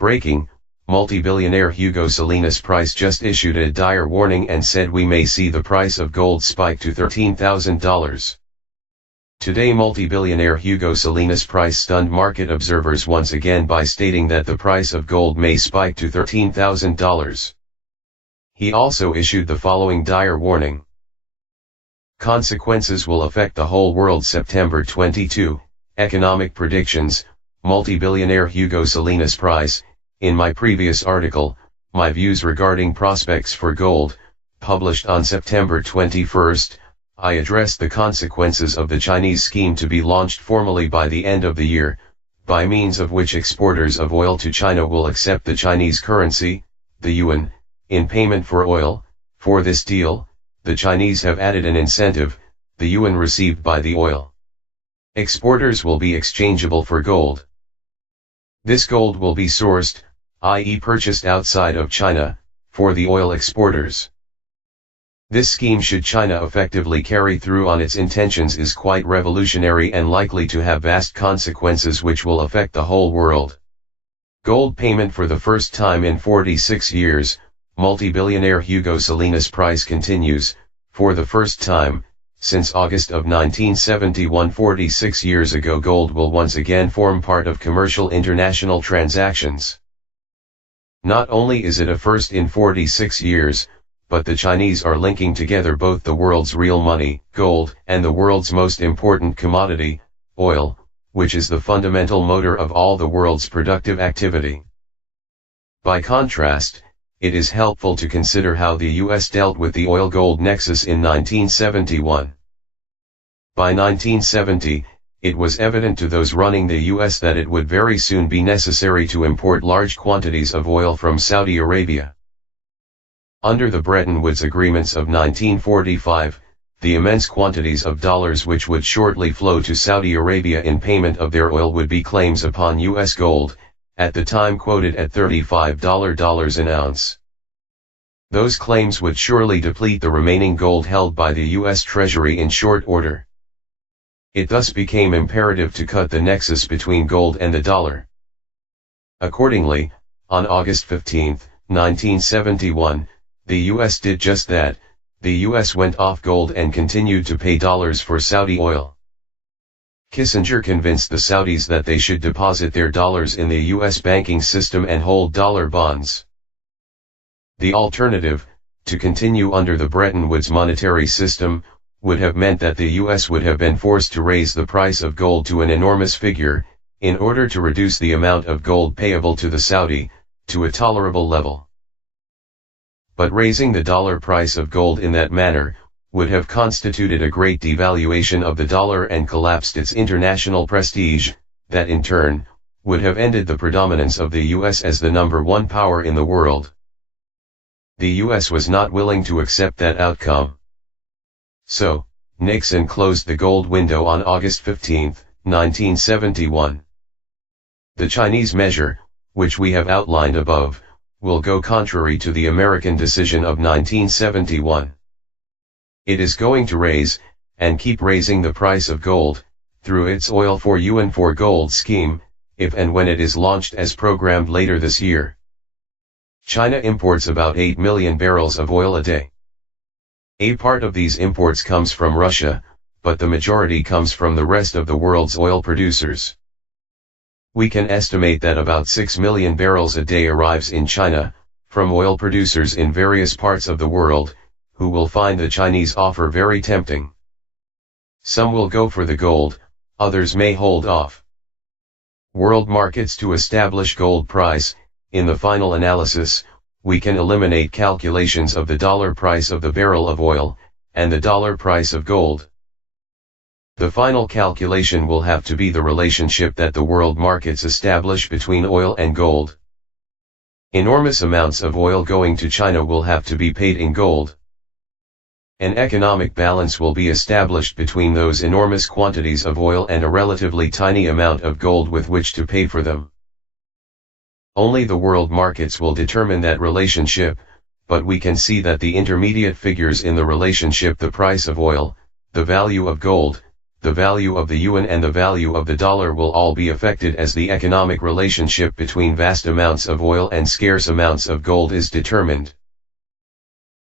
Breaking, multi-billionaire Hugo Salinas Price just issued a dire warning and said we may see the price of gold spike to $13,000. Today multi-billionaire Hugo Salinas Price stunned market observers once again by stating that the price of gold may spike to $13,000. He also issued the following dire warning. Consequences will affect the whole world. September 22, Economic Predictions, multi-billionaire Hugo Salinas Price. In my previous article, my views regarding prospects for gold, published on September 21, I addressed the consequences of the Chinese scheme to be launched formally by the end of the year, by means of which exporters of oil to China will accept the Chinese currency, the yuan, in payment for oil. For this deal, the Chinese have added an incentive, the yuan received by the oil exporters will be exchangeable for gold. This gold will be sourced, i.e. purchased outside of China, for the oil exporters. This scheme, should China effectively carry through on its intentions, is quite revolutionary and likely to have vast consequences which will affect the whole world. Gold payment for the first time in 46 years, multi-billionaire Hugo Salinas Price continues, for the first time, since August of 1971, 46 years ago, gold will once again form part of commercial international transactions. Not only is it a first in 46 years, but the Chinese are linking together both the world's real money, gold, and the world's most important commodity, oil, which is the fundamental motor of all the world's productive activity. By contrast, it is helpful to consider how the US dealt with the oil-gold nexus in 1971. By 1970, it was evident to those running the US that it would very soon be necessary to import large quantities of oil from Saudi Arabia. Under the Bretton Woods agreements of 1945, the immense quantities of dollars which would shortly flow to Saudi Arabia in payment of their oil would be claims upon US gold, at the time quoted at $35 an ounce. Those claims would surely deplete the remaining gold held by the US Treasury in short order. It thus became imperative to cut the nexus between gold and the dollar. Accordingly, on August 15, 1971, the US did just that. The US went off gold and continued to pay dollars for Saudi oil. Kissinger convinced the Saudis that they should deposit their dollars in the US banking system and hold dollar bonds. The alternative, to continue under the Bretton Woods monetary system, would have meant that the US would have been forced to raise the price of gold to an enormous figure, in order to reduce the amount of gold payable to the Saudi, to a tolerable level. But raising the dollar price of gold in that manner, would have constituted a great devaluation of the dollar and collapsed its international prestige, that in turn, would have ended the predominance of the US as the number one power in the world. The US was not willing to accept that outcome. So, Nixon closed the gold window on August 15, 1971. The Chinese measure, which we have outlined above, will go contrary to the American decision of 1971. It is going to raise, and keep raising the price of gold, through its oil for yuan for gold scheme, if and when it is launched as programmed later this year. China imports about 8 million barrels of oil a day. A part of these imports comes from Russia, but the majority comes from the rest of the world's oil producers. We can estimate that about 6 million barrels a day arrives in China, from oil producers in various parts of the world, who will find the Chinese offer very tempting. Some will go for the gold, others may hold off. World markets to establish gold price. In the final analysis, we can eliminate calculations of the dollar price of the barrel of oil, and the dollar price of gold. The final calculation will have to be the relationship that the world markets establish between oil and gold. Enormous amounts of oil going to China will have to be paid in gold. An economic balance will be established between those enormous quantities of oil and a relatively tiny amount of gold with which to pay for them. Only the world markets will determine that relationship, but we can see that the intermediate figures in the relationship, the price of oil, the value of gold, the value of the yuan and the value of the dollar will all be affected as the economic relationship between vast amounts of oil and scarce amounts of gold is determined.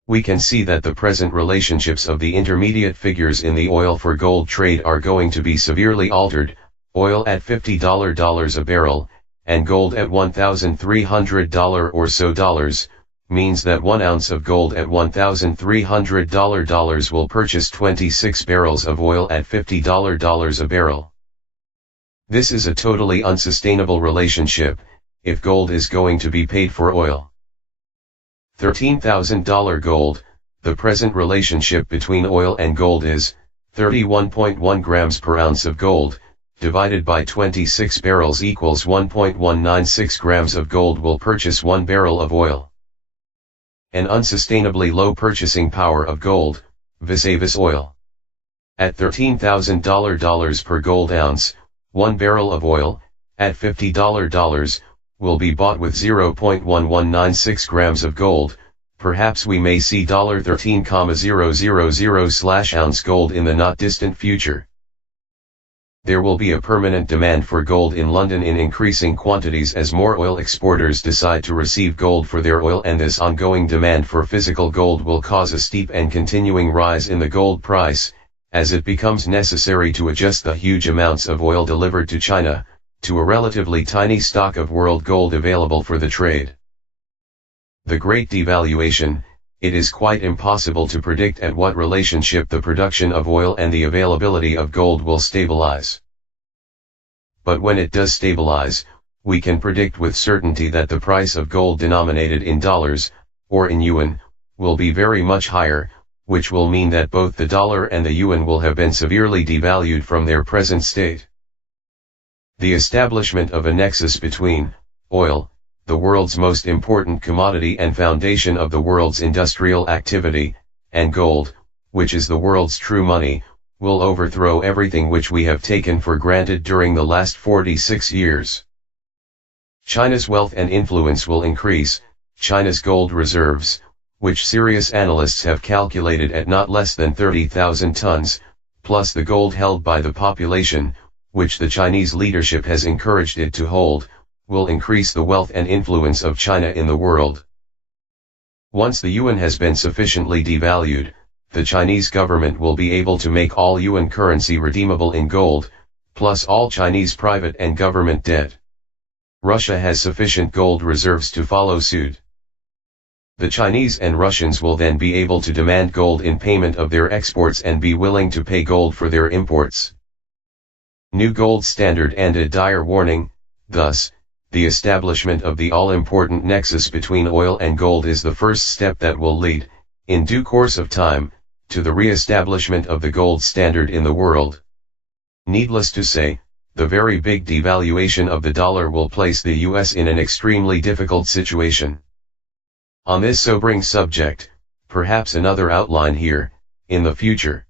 We can see that the present relationships of the intermediate figures in the oil for gold trade are going to be severely altered, oil at $50 a barrel, and gold at $1,300 or so dollars, means that 1 ounce of gold at $1,300 will purchase 26 barrels of oil at $50 a barrel. This is a totally unsustainable relationship, if gold is going to be paid for oil. $13,000 gold, the present relationship between oil and gold is 31.1 grams per ounce of gold, divided by 26 barrels equals 1.196 grams of gold will purchase 1 barrel of oil. An unsustainably low purchasing power of gold, vis-a-vis oil. At $13,000 per gold ounce, 1 barrel of oil, at $50, will be bought with 0.1196 grams of gold. Perhaps we may see $13,000/ounce gold in the not distant future. There will be a permanent demand for gold in London in increasing quantities as more oil exporters decide to receive gold for their oil, and this ongoing demand for physical gold will cause a steep and continuing rise in the gold price, as it becomes necessary to adjust the huge amounts of oil delivered to China, to a relatively tiny stock of world gold available for the trade. The Great Devaluation, it is quite impossible to predict at what relationship the production of oil and the availability of gold will stabilize. But when it does stabilize, we can predict with certainty that the price of gold denominated in dollars, or in yuan, will be very much higher, which will mean that both the dollar and the yuan will have been severely devalued from their present state. The establishment of a nexus between oil, the world's most important commodity and foundation of the world's industrial activity, and gold, which is the world's true money, will overthrow everything which we have taken for granted during the last 46 years. China's wealth and influence will increase. China's gold reserves, which serious analysts have calculated at not less than 30,000 tons, plus the gold held by the population, which the Chinese leadership has encouraged it to hold, will increase the wealth and influence of China in the world. Once the yuan has been sufficiently devalued, the Chinese government will be able to make all yuan currency redeemable in gold, plus all Chinese private and government debt. Russia has sufficient gold reserves to follow suit. The Chinese and Russians will then be able to demand gold in payment of their exports and be willing to pay gold for their imports. New gold standard and a dire warning. Thus, the establishment of the all-important nexus between oil and gold is the first step that will lead, in due course of time, to the re-establishment of the gold standard in the world. Needless to say, the very big devaluation of the dollar will place the US in an extremely difficult situation. On this sobering subject, perhaps another outline here, in the future.